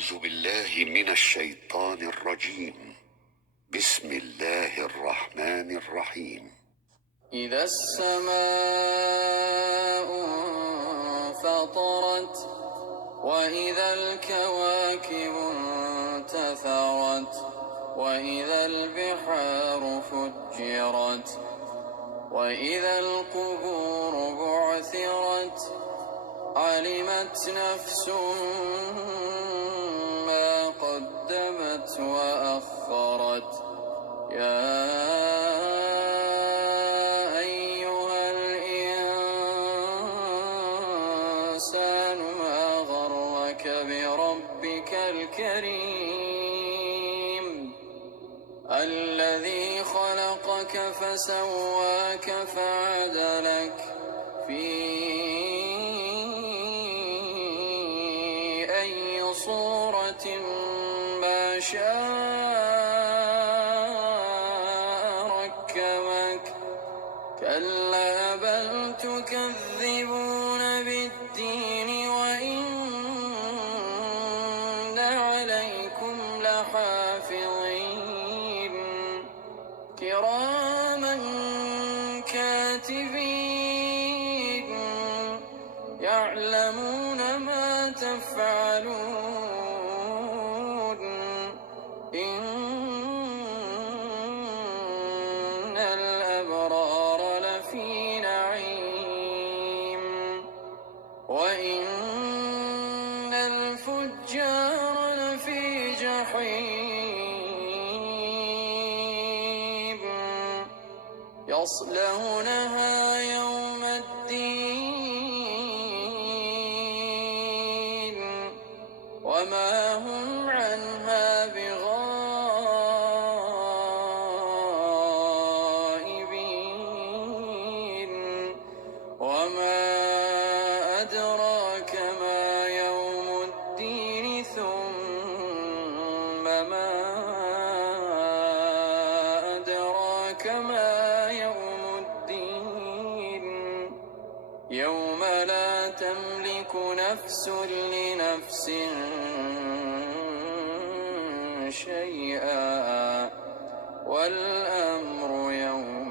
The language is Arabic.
أعوذ بالله من الشيطان الرجيم. بسم الله الرحمن الرحيم. إذا السماء انفطرت وإذا الكواكب انتثرت وإذا البحار فجرت وإذا القبور بعثرت علمت نفس ما قدمت وأخرت يا أيها الإنسان ما غرك بربك الكريم الذي خلقك فسواك فعدلك في أي صورة ما شاء ركبك كلا بل تكذبون بالدين وإن عليكم لحافظين كراما كاتبين يعلمون ما تفعلون إن الأبرار لفي نعيم وإن الفجار لفي جحيم يصلونها يوم الدين وما هم عنها بغائبين وما أدراك ما يوم الدين ثم ما أدراك ما يوم الدين يوم لا تملك نفس لنفس شيئا والأمر يومئذ